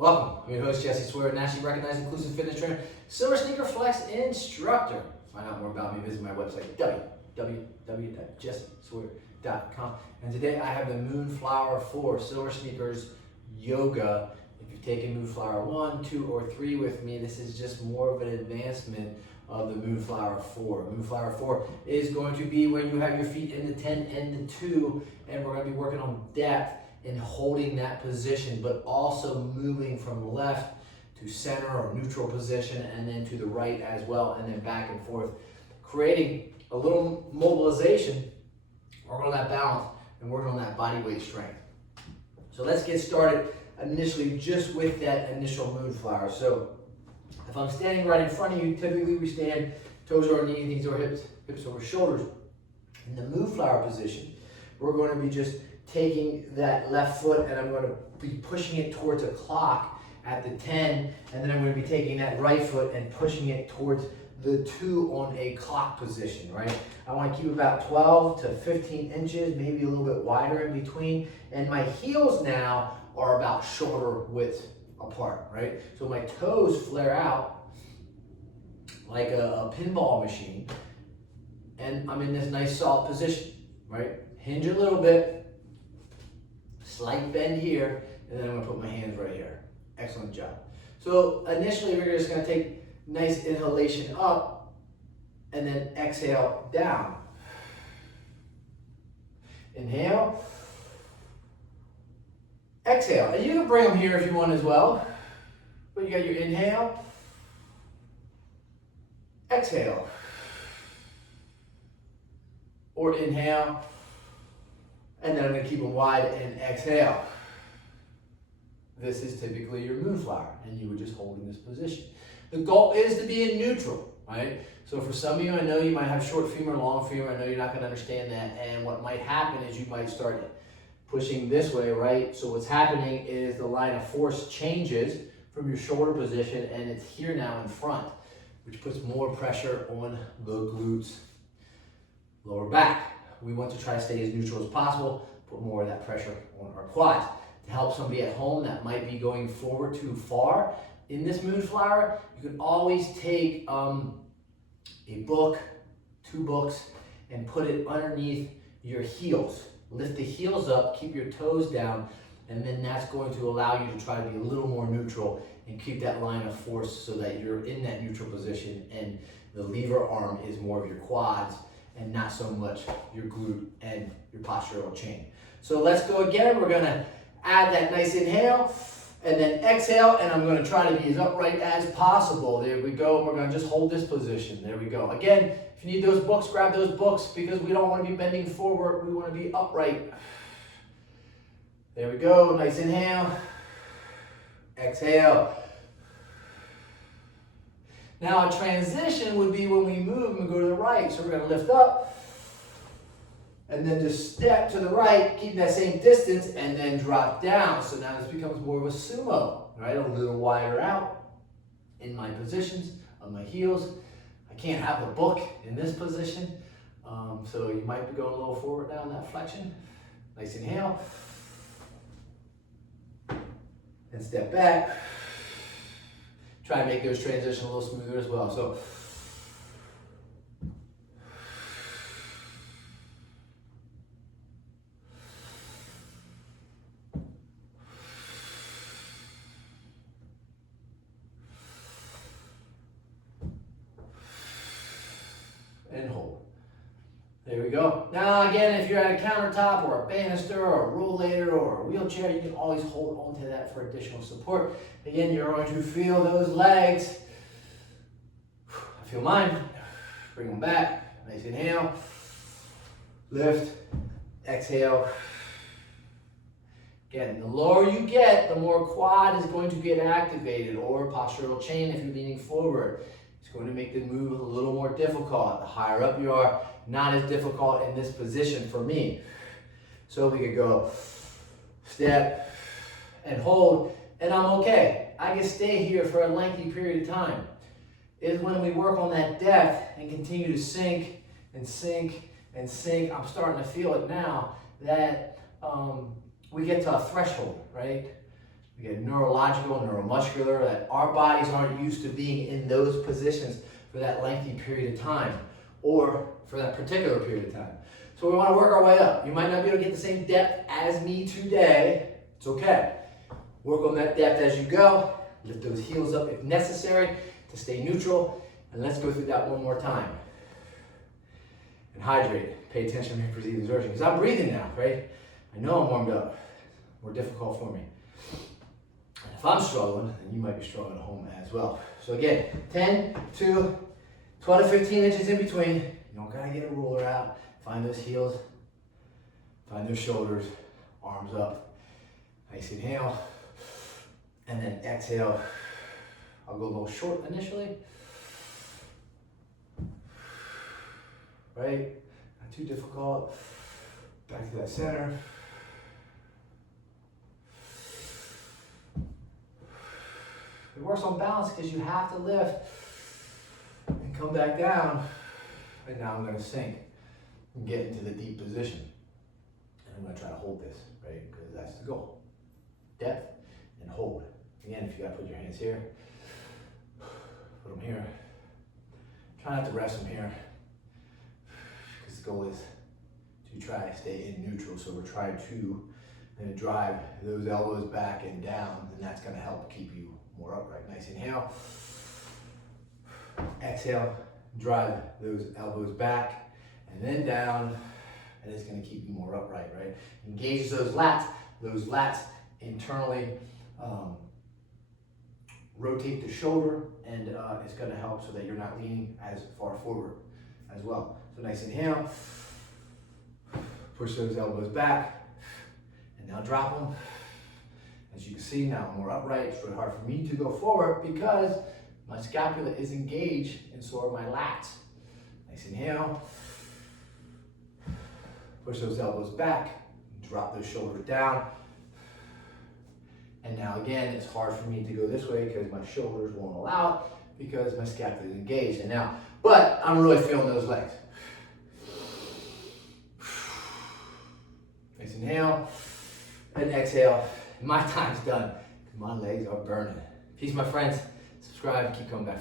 Welcome. I'm your host, Jesse Swear, nationally recognized inclusive fitness trainer, Silver Sneaker Flex instructor. To find out more about me, visit my website, www.jesseswear.com. And today I have the Moonflower 4 Silver Sneakers Yoga. If you've taken Moonflower 1, 2, or 3 with me, this is just more of an advancement of the Moonflower 4. Moonflower 4 is going to be when you have your feet in the 10 and the 2, and we're going to be working on depth in holding that position, but also moving from left to center or neutral position, and then to the right as well, and then back and forth, creating a little mobilization, working on that balance, and working on that body weight strength. So let's get started initially just with that initial Moonflower. So if I'm standing right in front of you, typically we stand toes over knees, knees over hips, hips over shoulders. In the Moonflower position, we're going to be just taking that left foot and I'm going to be pushing it towards a clock at the 10, and then I'm going to be taking that right foot and pushing it towards the 2 on a clock position, right? I want to keep about 12 to 15 inches, maybe a little bit wider in between, and my heels now are about shoulder width apart, right? So my toes flare out like a pinball machine, and I'm in this nice solid position, right? Hinge a little bit, slight bend here, and then I'm going to put my hands right here. Excellent job. So initially we're just going to take nice inhalation up and then exhale down. Inhale, exhale. And you can bring them here if you want as well. But you got your inhale, exhale, or inhale, and then I'm going to keep them wide and exhale. This is typically your Moonflower, and you were just holding this position. The goal is to be in neutral, right? So for some of you, I know you might have short femur, long femur. I know you're not going to understand that, and what might happen is you might start pushing this way, right? So what's happening is the line of force changes from your shoulder position, and it's here now in front, which puts more pressure on the glutes, lower back. We want to try to stay as neutral as possible, put more of that pressure on our quads. To help somebody at home that might be going forward too far in this Moonflower, you can always take a book, 2 books, and put it underneath your heels. Lift the heels up, keep your toes down, and then that's going to allow you to try to be a little more neutral and keep that line of force so that you're in that neutral position, and the lever arm is more of your quads and not so much your glute and your postural chain. So let's go again. We're going to add that nice inhale and then exhale, and I'm going to try to be as upright as possible. There we go. We're going to just hold this position. There we go. Again, if you need those books, grab those books, because we don't want to be bending forward. We want to be upright. There we go. Nice inhale. Exhale. Now a transition would be when we move and we go to the right. So we're going to lift up and then just step to the right, keep that same distance, and then drop down. So now this becomes more of a sumo, right? A little wider out in my positions on my heels. I can't have the book in this position, so you might be going a little forward now in that flexion. Nice inhale, and step back. Try to make those transitions a little smoother as well. So and hold. There we go. Now again, if you're at a countertop or a banister or a rollator or a wheelchair, you can always hold onto that for additional support. Again, you're going to feel those legs. I feel mine. Bring them back. Nice inhale. Lift. Exhale. Again, the lower you get, the more quad is going to get activated, or postural chain if you're leaning forward. It's going to make the move a little more difficult. The higher up you are, not as difficult in this position for me. So we could go step and hold, and I'm okay. I can stay here for a lengthy period of time. It's when we work on that depth and continue to sink and sink and sink. I'm starting to feel it now that we get to a threshold, right? Again, neurological, neuromuscular, that our bodies aren't used to being in those positions for that lengthy period of time or for that particular period of time. So we want to work our way up. You might not be able to get the same depth as me today. It's okay. Work on that depth as you go. Lift those heels up if necessary to stay neutral. And let's go through that one more time. And hydrate. Pay attention to my breathing exertion. Because I'm breathing now, right? I know I'm warmed up. More difficult for me. And if I'm struggling, then you might be struggling at home as well. So again, 10 to 12 to 15 inches in between. You don't gotta get a ruler out. Find those heels. Find those shoulders. Arms up. Nice inhale. And then exhale. I'll go a little short initially. Right? Not too difficult. Back to that center. It works on balance because you have to lift and come back down. And now I'm going to sink and get into the deep position. And I'm going to try to hold this, right? Because that's the goal. Depth and hold. Again, if you got to put your hands here, put them here. Try not to rest them here. Because the goal is to try to stay in neutral. So we're trying to drive those elbows back and down, and that's going to help keep you more upright. Nice inhale. Exhale. Drive those elbows back and then down, and it's going to keep you more upright, right? Engage those lats. Those lats internally rotate the shoulder, and it's going to help so that you're not leaning as far forward as well. So nice inhale. Push those elbows back, and now drop them. As you can see, now I'm more upright. It's really hard for me to go forward because my scapula is engaged and so are my lats. Nice inhale. Push those elbows back. Drop those shoulders down. And now again, it's hard for me to go this way because my shoulders won't allow it because my scapula is engaged. And now, but I'm really feeling those legs. Nice inhale and exhale. My time's done. My legs are burning. Peace, my friends. Subscribe and keep coming back.